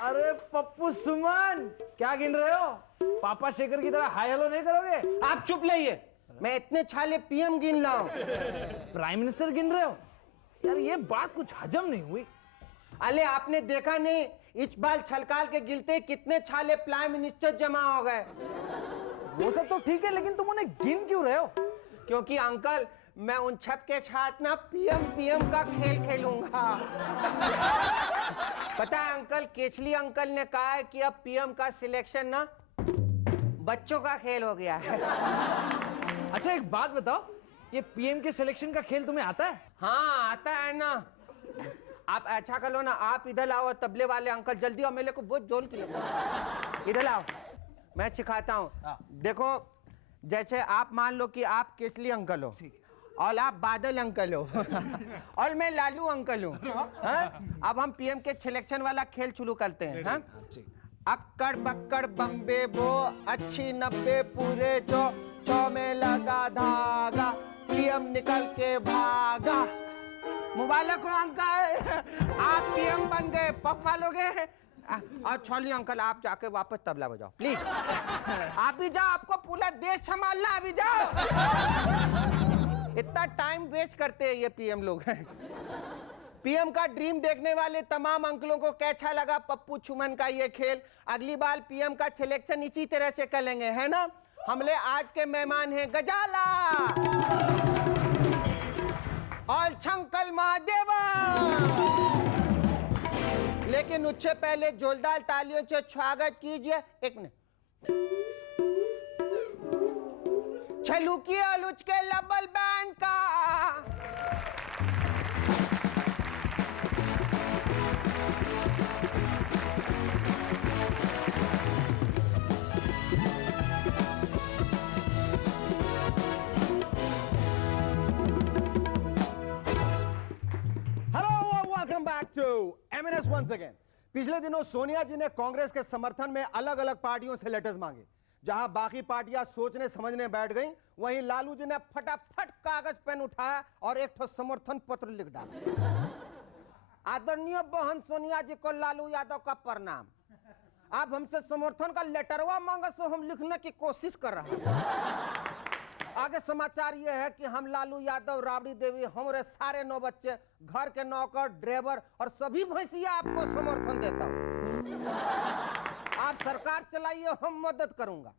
अरे पप्पू सुमन, क्या गिन रहे हो? पापा शेखर की तरह हाय हेलो नहीं करोगे? आप चुप रहिए, मैं इतने छाले पीएम गिन रहा हूं। प्राइम मिनिस्टर गिन रहे हो? यार ये बात कुछ हजम नहीं हुई। अरे आपने देखा नहीं, इस बार छलकाल के गिनते कितने छाले प्राइम मिनिस्टर जमा हो गए। वो सब तो ठीक है, लेकिन तुम उन्हें गिन क्यों रहे हो? क्योंकि अंकल, मैं उन छप के साथ ना पीएम का खेल खेलूंगा। पता है अंकल, केचली अंकल ने कहा है कि अब पीएम का सिलेक्शन ना बच्चों का खेल हो गया है। अच्छा एक बात बताओ, ये पीएम के सिलेक्शन का खेल तुम्हें आता है? हाँ आता है ना। आप अच्छा करो ना, आप इधर आओ, तबले वाले अंकल जल्दी आओ, मेरे को बहुत जोर की इधर आओ, मैं सिखाता हूँ। देखो, जैसे आप मान लो कि आप केसली अंकल हो और आप बादल अंकल हो और मैं लालू अंकल हूँ। अब हम पीएम के सिलेक्शन वाला खेल शुरू करते हैं। हाँ? अक्कड़ बक्कड़ बम्बे बो, अच्छी 90 पूरे चो में लगा धागा, पीएम निकल के भागा। मुबारक हो अंकल, आप पीएम बन गए। पप्पा लोगे और छोली अंकल, आप जाके वापस तबला बजाओ प्लीज। आप भी जाओ, आपको पूरा देश संभालना, अभी जाओ। इतना टाइम वेस्ट करते हैं ये पीएम लोग। पीएम का ड्रीम देखने वाले तमाम अंकलों को कैसा लगा पप्पू सुमन का ये खेल? अगली बार पीएम का सिलेक्शन इसी तरह से करेंगे, है ना? हमले आज के मेहमान हैं गजाला और शंकर महादेवा। लेकिन उससे पहले जोरदार तालियों से स्वागत कीजिए, एक मिनट, छलुकी और के लबल बैंड का। Welcome back to MNS once again. पिछले दिनों सोनिया जी ने कांग्रेस के समर्थन में अलग अलग पार्टियों से लेटर्स मांगे। जहां बाकी पार्टियां सोचने समझने बैठ गईं, वहीं लालू जी ने फटाफट कागज पेन उठाया और एक ठो समर्थन पत्र लिख डाला। आदरणीय बहन सोनिया जी को लालू यादव का प्रणाम। आप हमसे समर्थन का लेटरवा मांगा, सो हम लिखने की कोशिश कर रहे हैं। आगे समाचार ये है कि हम लालू यादव, राबड़ी देवी, हमारे सारे 9 बच्चे, घर के नौकर, ड्राइवर और सभी भैंसिया आपको समर्थन देता हूं। आप सरकार चलाइए, हम मदद करूंगा।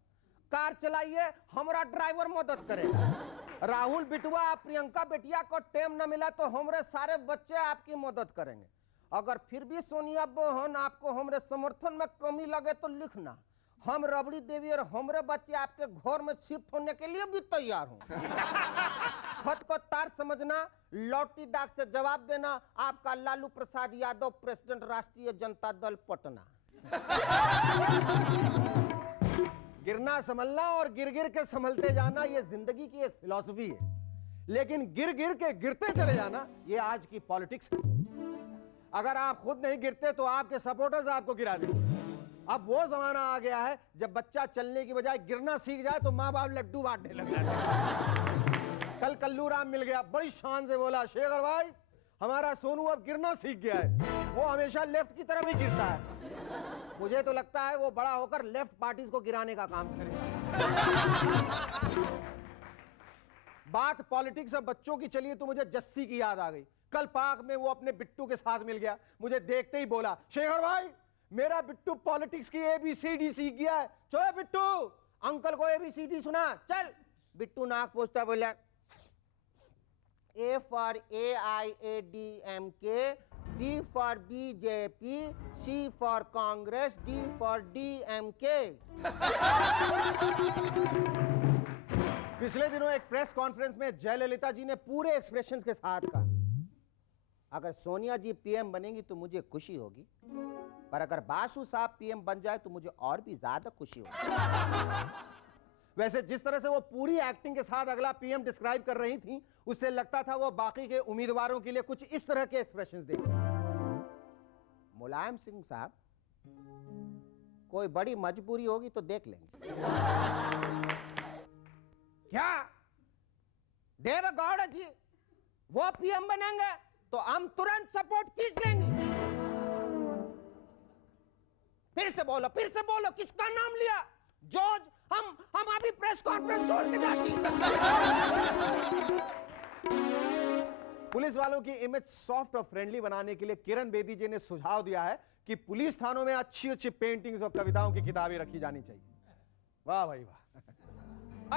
कार चलाइए, हमारा ड्राइवर मदद करेगा। राहुल बिटवा, प्रियंका बेटिया को टाइम न मिला तो हमारे सारे बच्चे आपकी मदद करेंगे। अगर फिर भी सोनिया बहन आपको हमारे समर्थन में कमी लगे तो लिखना। हम रबड़ी देवी और हमारे बच्चे आपके घर में शिफ्ट होने के लिए भी तैयार हूं। खत को तार समझना, लौटी डाक से जवाब देना। आपका लालू प्रसाद यादव, प्रेसिडेंट, राष्ट्रीय जनता दल, पटना। गिरना संभलना और गिर गिर के संभलते जाना, ये जिंदगी की एक फिलॉसफी है। लेकिन गिर गिर के गिरते चले जाना, ये आज की पॉलिटिक्स है। अगर आप खुद नहीं गिरते तो आपके सपोर्टर्स आपको गिरा देंगे। अब वो जमाना आ गया है जब बच्चा चलने की बजाय गिरना सीख जाए तो माँ बाप लड्डू बांटने लग जाते हैं। कल कल्लू राम मिल गया, बड़ी शान से बोला, शेखर भाई हमारा सोनू अब गिरना सीख गया है, वो हमेशा लेफ्ट की तरफ ही गिरता है। मुझे तो लगता है वो बड़ा होकर लेफ्ट पार्टीज को गिराने का काम करेगा। बात पॉलिटिक्स और बच्चों की चलिए तो मुझे जस्सी की याद आ गई। कल पार्क में वो अपने बिट्टू के साथ मिल गया, मुझे देखते ही बोला, शेखर भाई मेरा बिट्टू पॉलिटिक्स की ABCD सीख गया है। चलो बिट्टू, अंकल को ABCD सुना। चल। बिट्टू नाक पूछता बोला, A for AIADMK, B for BJP, C for Congress, D for DMK। पिछले दिनों एक प्रेस कॉन्फ्रेंस में जयललिता जी ने पूरे एक्सप्रेशंस के साथ कहा, अगर सोनिया जी पीएम बनेंगी तो मुझे खुशी होगी, पर अगर बासु साहब पीएम बन जाए तो मुझे और भी ज्यादा खुशी होगी। वैसे जिस तरह से वो पूरी एक्टिंग के साथ अगला पीएम डिस्क्राइब कर रही थी, उससे लगता था वो बाकी के उम्मीदवारों के लिए कुछ इस तरह के एक्सप्रेशंस देंगे। मुलायम सिंह साहब, कोई बड़ी मजबूरी होगी तो देख लेंगे। क्या देवेगौड़ा जी वो पीएम बनेंगे तो हम तुरंत सपोर्ट खींच लेंगे। फिर से बोलो किसका नाम लिया? जॉर्ज, हम अभी प्रेस कॉन्फ्रेंस छोड़ के जाती। पुलिस वालों की इमेज सॉफ्ट और फ्रेंडली बनाने के लिए किरण बेदी जी ने सुझाव दिया है कि पुलिस थानों में अच्छी अच्छी पेंटिंग्स और कविताओं की किताबें रखी जानी चाहिए। वाह भाई वाह,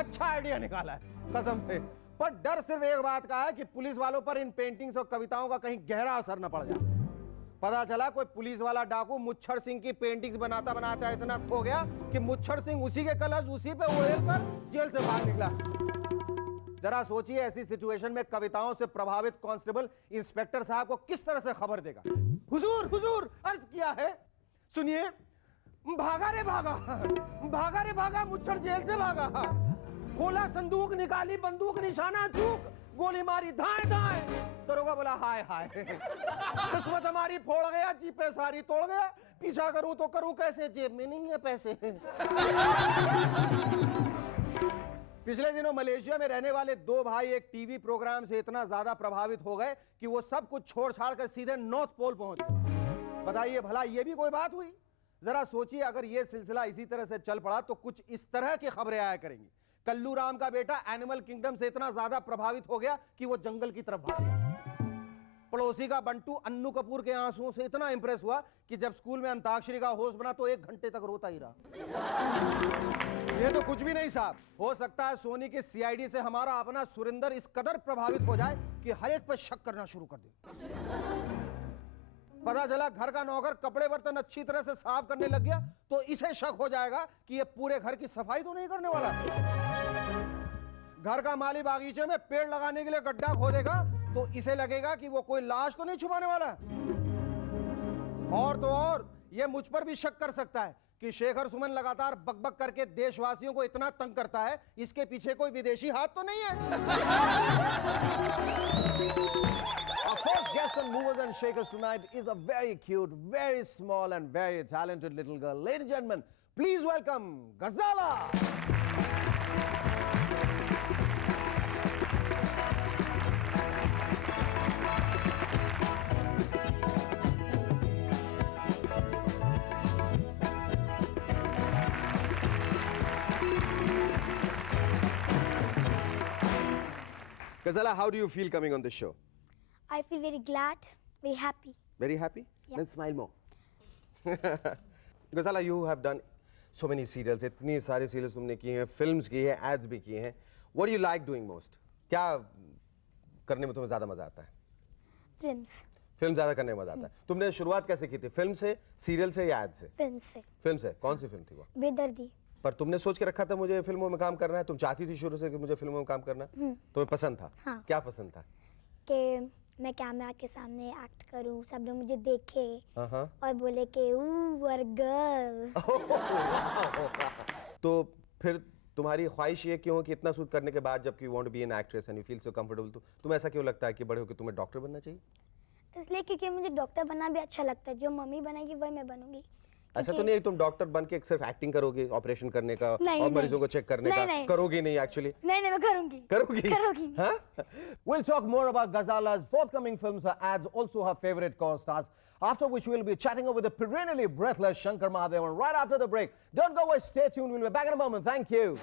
अच्छा आइडिया निकाला है कसम से। पर डर सिर्फ एक बात का है कि पुलिस वालों पर इन पेंटिंग्स और कविताओं का कहीं गहरा असर न पड़ जाए। पता चला कोई पुलिस वाला डाकू मुच्छर सिंह की पेंटिंग्स बनाता बनाता इतना खो गया कि मुच्छर सिंह उसी के कलश उसी पे उड़ेल कर जेल से बाहर निकला। जरा सोचिए ऐसी सिचुएशन में कविताओं से प्रभावित कांस्टेबल इंस्पेक्टर साहब को किस तरह से खबर देगा। हुजूर हुजूर अर्ज किया है, सुनिए, भागा रे भागा मुच्छर जेल से भागा। खोला संदूक, निकाली बंदूक, निशाना चूक, गोली मारी धाए धाए। दरोगा बोला हाय हाय, किस्मत हमारी फोड़ गया, जीपे सारी तोड़ गया, पीछा करूं तो करूं कैसे, जेब में नहीं है पैसे। पिछले दिनों मलेशिया में रहने वाले दो भाई एक टीवी प्रोग्राम से इतना ज्यादा प्रभावित हो गए कि वो सब कुछ छोड़ छाड़ कर सीधे नॉर्थ पोल पहुंच गए। बताइए भला ये भी कोई बात हुई? जरा सोचिए अगर ये सिलसिला इसी तरह से चल पड़ा तो कुछ इस तरह की खबरें आया करेंगी। कल्लू राम का बेटा एनिमल किंगडम से इतना ज्यादा प्रभावित हो गया कि वो जंगल की तरफ भाग गया। पड़ोसी का बंटू अन्नू कपूर के आंसुओं से इतना इंप्रेस हुआ कि जब स्कूल में अंताक्षरी का होस्ट बना तो 1 घंटे तक रोता ही रहा। ये तो कुछ भी नहीं साहब, हो सकता है सोनी के सीआईडी से हमारा अपना सुरिंदर इस कदर प्रभावित हो जाए कि हर एक पर शक करना शुरू कर दे। पता चला घर का नौकर कपड़े बर्तन अच्छी तरह से साफ करने लग गया तो इसे शक हो जाएगा कि ये पूरे घर की सफाई तो नहीं करने वाला। घर का माली बागीचे में पेड़ लगाने के लिए गड्ढा खोदेगा तो इसे लगेगा कि वो कोई लाश तो नहीं छुपाने वाला। और तो और ये मुझ पर भी शक कर सकता है कि शेखर सुमन लगातार बकबक करके देशवासियों को इतना तंग करता है, इसके पीछे कोई विदेशी हाथ तो नहीं है। Our first guest on Movers and Shakers tonight is a very cute, very small and very talented little girl. Ladies and gentlemen, please welcome Ghazala. Ghazala, how do you feel coming on this show? I feel very glad, very happy. Very happy? Yeah. Then smile more. Ghazala, you have done so many serials. इतनी सारी serials तुमने की हैं, films की हैं, ads भी की हैं. What do you like doing most? क्या करने में तुम्हें ज़्यादा मज़ा आता है? Films. फिल्म ज़्यादा करने में मज़ा आता है. तुमने शुरुआत कैसे की थी? फिल्म से, सीरियल से या एड से? Films से. फिल्म से. कौन सी फिल्म थी वो? बेदर्दी. पर तुमने सोच के रखा था मुझे फिल्मों में काम करना है? तुम चाहती थी शुरू से कि मुझे फिल्मों में काम करना है? तुम्हें पसंद था? हाँ. क्या पसंद था? कि मैं कैमरा के सामने एक्ट करूं, सब लोग मुझे देखे हाँ. और बोले कि वर गर्ल. तो फिर तुम्हारी ख्वाहिश ये क्यों कि इतना सूट करने के बाद जबकि you want to be an actress and you feel so comfortable, तो तुम्हें ऐसा क्यों लगता है कि बड़े होकर तुम्हें डॉक्टर बनना चाहिए? इसलिए क्योंकि मुझे डॉक्टर बनना भी अच्छा लगता है, जो मम्मी बनाएगी वही मैं बनूंगी. ऐसा तो नहीं तुम डॉक्टर बन के सिर्फ एक्टिंग करोगे, ऑपरेशन करने का और मरीजों को चेक करने का? करोगी नहीं एक्चुअली? नहीं मैं करूंगी. Huh? We'll talk more about Ghazala's forthcoming films, her ads, also her favorite co-stars, after which we'll be chatting with the perennially breathless Shankar Mahadevan right after the break. Don't go away, stay tuned, we'll be back in a moment. Thank you.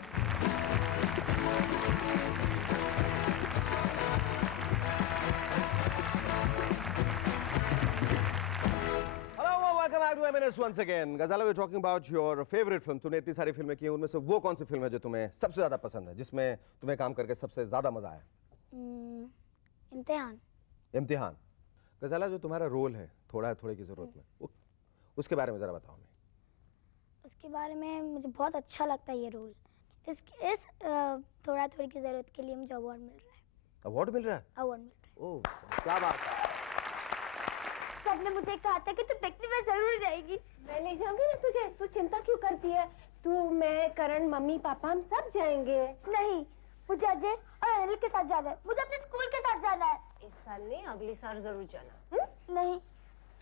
Welcome back to M&S once again. Ghazala, we're talking about your favorite film. तूने इतनी सारी फिल्में की हैं, उनमें से वो कौन सी फिल्म है जो तुम्हें सबसे ज्यादा पसंद है, जिसमें तुम्हें काम करके सबसे ज्यादा मजा आया? इम्तिहान. इम्तिहान. ग़ज़ाला, जो तुम्हारा रोल है थोड़ा की जरूरत में, उसके बारे में जरा बताओ हमें. उसके बारे में मुझे बहुत अच्छा लगता है ये रोल. इस थोड़ा की जरूरत के लिए मुझे अवार्ड मिल रहा है. अवार्ड मिल रहा है? अवार्ड मिल रहा है. ओह, क्या बात है. सबने मुझे कहा था कि तू पिकनिक में जरूर जाएगी. मैं ले जाऊंगी ना तुझे, तू चिंता क्यों करती है? तू, मैं, करण, मम्मी, पापा, हम सब जाएंगे. नहीं, मुझे अजय और अनिल के साथ जाना है. मुझे अपने स्कूल के साथ जाना है. इस साल नहीं, अगले साल जरूर जाना. नहीं,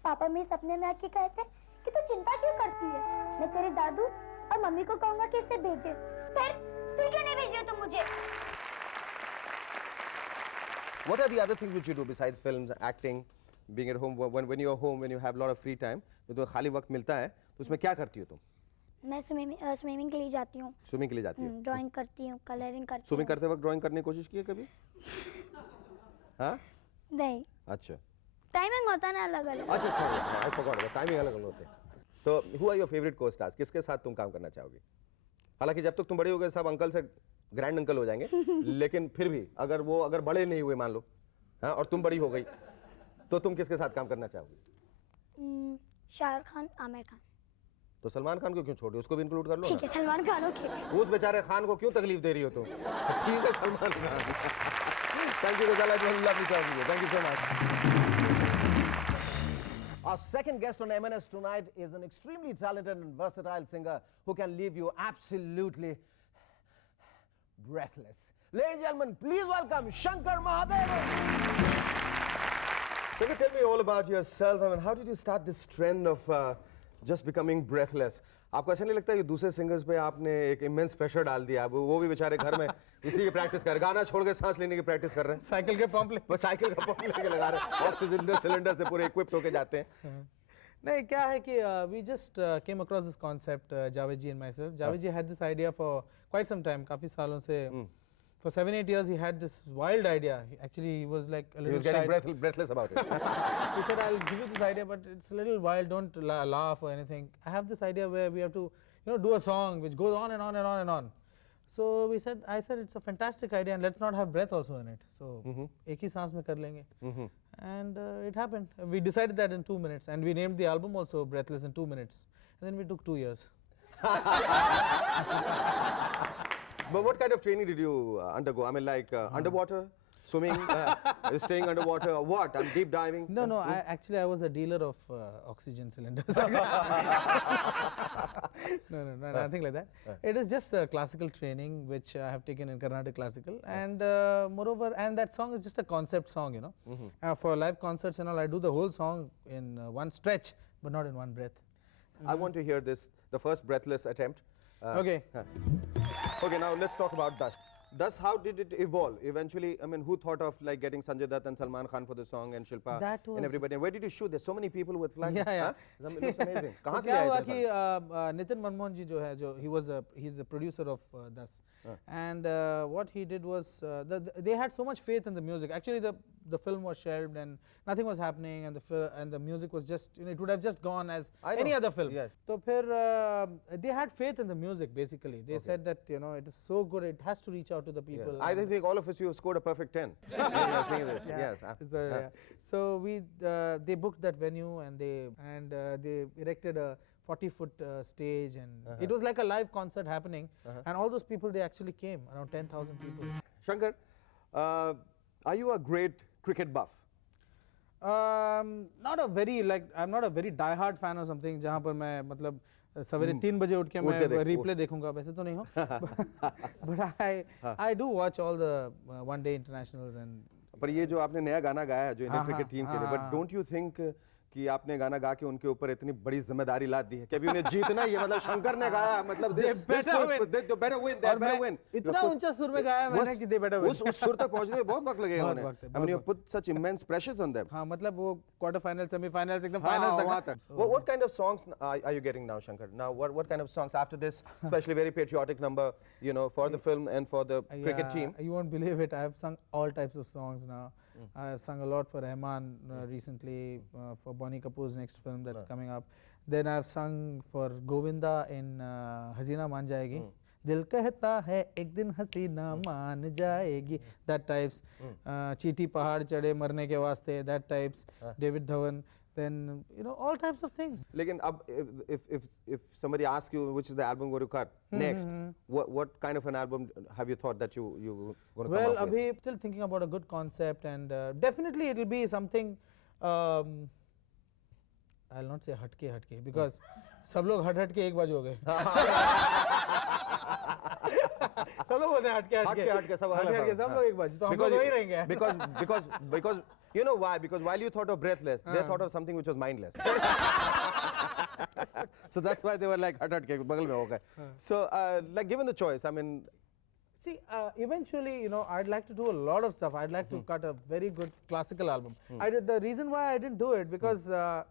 पापा मेरे सपने में आके कहते कि तू चिंता क्यों करती है, मैं तेरे दादू और मम्मी को कहूंगा कि इसे भेजे. फिर क्यों नहीं भेज रहे तुम मुझे? What are the other things which you do besides films, acting? being at home, when you're home, when you have a lot of free time, तो खाली वक्त मिलता है तो उसमें क्या करती हो तुम? मैं स्विमिंग के लिए जाती हूँ, स्विमिंग के लिए जाती हो? ड्राइंग करती हूँ, कलरिंग करती हूँ। स्विमिंग करते वक्त ड्राइंग करने की कोशिश की है कभी? हाँ? नहीं, अच्छा टाइमिंग होता है ना अलग अलग। अच्छा सॉरी, आई फॉरगॉट, टाइमिंग अलग अलग होते हैं। तो हु आर योर फेवरेट को स्टार्स? किसके साथ तुम काम करना चाहोगे? हालांकि जब तक तुम बड़े हो गए सब अंकल से ग्रैंड अंकल हो जाएंगे, लेकिन फिर भी अगर बड़े नहीं हुए मान लो, हाँ, और तुम बड़ी हो गई तो तुम किसके साथ काम करना चाहोगे? शाहरुख खान, आमिर खान। तो सलमान खान को क्यों छोड़, उसको भी इंक्लूड कर लो ठीक है, सलमान खान ओके। उस बेचारे खान को क्यों तकलीफ दे रही हो तुम? ठीक है Salman Khan. Thank you thank you so much. Our second guest on M&S tonight is an extremely talented and versatile singer who can leave you absolutely breathless. Ladies and gentlemen, please welcome Shankar Mahadevan. Can you tell me all about yourself? I mean, how did you start this trend of just becoming breathless? आपको ऐसा नहीं लगता कि दूसरे singers पे आपने एक immense pressure डाल दिया? वो भी बेचारे घर में इसी की प्रैक्टिस कर, गाना छोड़ के सांस लेने की प्रैक्टिस कर रहे हैं, साइकिल के पंप ले, साइकिल का पंप लेके लगा रहे हैं, ऑक्सीजन सिलेंडर से पूरे इक्विप्ड होके जाते हैं। नहीं, क्या है कि we just came across this concept, Javed ji and myself. Javed ji had this idea for quite some time, काफी सालों से. For 7-8 years he had this wild idea. Actually he was like a little He was getting breathless about it. He said, I'll give you this idea, but it's a little wild, don't laugh or anything. I have this idea where we have to, do a song which goes on and on and on and on. So I said it's a fantastic idea and let's not have breath also in it. So एक ही सांस में कर लेंगे. And it happened. We decided that in 2 minutes, and we named the album also Breathless in 2 minutes. And then we took 2 years. But what kind of training did you undergo? I mean, like underwater, swimming, staying underwater, or what? And deep diving? No, I was a dealer of oxygen cylinders. No, nothing like that. It is just classical training which I have taken in Carnatic Classical, and moreover, and that song is just a concept song, for live concerts and all, I do the whole song in one stretch, but not in one breath. I want to hear this, the first breathless attempt. Okay. Okay, now let's talk about Dust. Dust, how did it evolve? Eventually, I mean, who thought of like getting Sanjay Dutt and Salman Khan for the song and Shilpa and everybody? Where did you shoot? There's so many people with flags. Yeah. Huh? It looks amazing. कहाँ से क्या आए हुआ थे कि flag? Nitin Manmohan जी जो है, he's the producer of Dust. And what he did was, they had so much faith in the music. Actually, the film was shelved and nothing was happening, and the music was just, it would have just gone as any other film. Yes. So they had faith in the music basically. They said that it is so good, it has to reach out to the people. I think all of us, you have scored a perfect 10. When you are saying this. Yes. So they booked that venue and they erected a 40-foot stage, and it was like a live concert happening, and all those people, they actually came, around 10,000 people. Shankar, are you a great cricket buff? Not a very, I'm not a very die-hard fan or something जहाँ पर मैं मतलब सवेरे 3 बजे उठ के मैं replay देखूंगा, वैसे तो नहीं हो. But I do watch all the one-day internationals and. पर ये जो आपने नया गाना गाया है जो इंडियन क्रिकेट टीम के लिए, but don't you think कि आपने गाना गा के उनके ऊपर इतनी बड़ी जिम्मेदारी लाद दी है कि अभी उन्हें जीतना ही है? मतलब शंकर ने गाया, मतलब they better win. इतना ऊंचा सुर में गाया मैंने कि they better win. उस सुर तक पहुंचने में बहुत वक्त लगेगा उन्हें. I mean, you put such immense pressures on them. हाँ, मतलब वो quarter final, semi finals, एकदम finals तक. What kind of songs are you getting now, Shankar? Now, what kind of songs after this, especially very patriotic number, for the film and for the cricket team? You won't believe it. I have sung all types of songs now. I have sung a lot for Rahman recently, for Bonnie Kapoor's next film that's coming up. Then I have sung for Govinda in Hasina Maan Jayegi. Dil kahta hai ek din hasina maan jayegi. That types. Cheeti pahad chade marne ke waste. That types. David Dhawan. Then all types of things. Lekin ab, if somebody asks you which is the album going to cut next, what kind of an album have you thought that you going to come up with? Well, abhi still thinking about a good concept, and definitely it will be something. I'll not say hatke because सब लोग हट के एक बाजू हो गए. सब लोग बोलते हैं हट के सब लोग एक बाजू, तो हम लोग वही रहेंगे. Because you know why? Because while you thought of Breathless, they thought of something which was mindless. So that's why they were like हट के बगल में हो गए. So like given the choice, I mean, See, eventually, I'd like to do a lot of stuff. I'd like to cut a very good classical album. The reason why I didn't do it because, I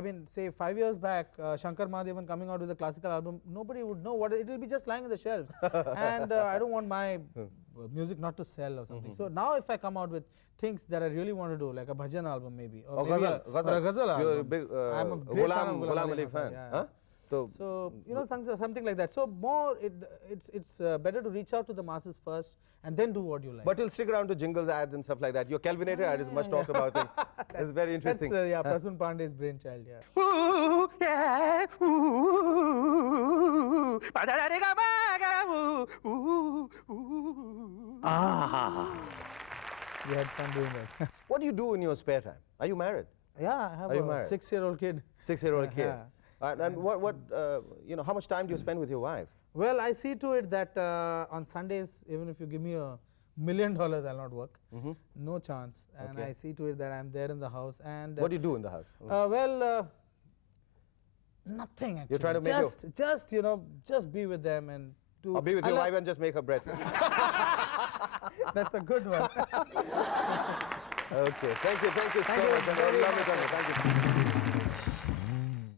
mean, say 5 years back, Shankar Mahadevan coming out with a classical album, nobody would know what it will be, just lying on the shelves. And I don't want my music not to sell or something. So now if I come out with things that I really want to do, like a bhajan album maybe, or maybe ghazal, or a ghazal album. You're a big I'm a great fan of Ghulam Ali fan. yeah. Huh? So Something like that. So more, it's better to reach out to the masses first and then do what you like. but you'll stick around to jingles, ads and stuff like that. Your Kelvinator ad is much talked about thing. It's very interesting. That's Prasun Pandey's brainchild. Yeah. Ooh, yeah, ooh, We had fun doing that. What do you do in your spare time? Are you married? Yeah, I have Are you a married? 6-year-old kid. 6-year-old kid. Yeah. And how much time do you spend with your wife? Well, I see to it that on Sundays, even if you give me $1 million, I'll not work. No chance. And Okay. I see to it that I'm there in the house. And What do you do in the house? nothing actually. You're trying to make just be with them and do. Or be with I your love- wife and just make her breath. That's a good one. Okay. Thank you so you much. And I very love much. it. Thank you.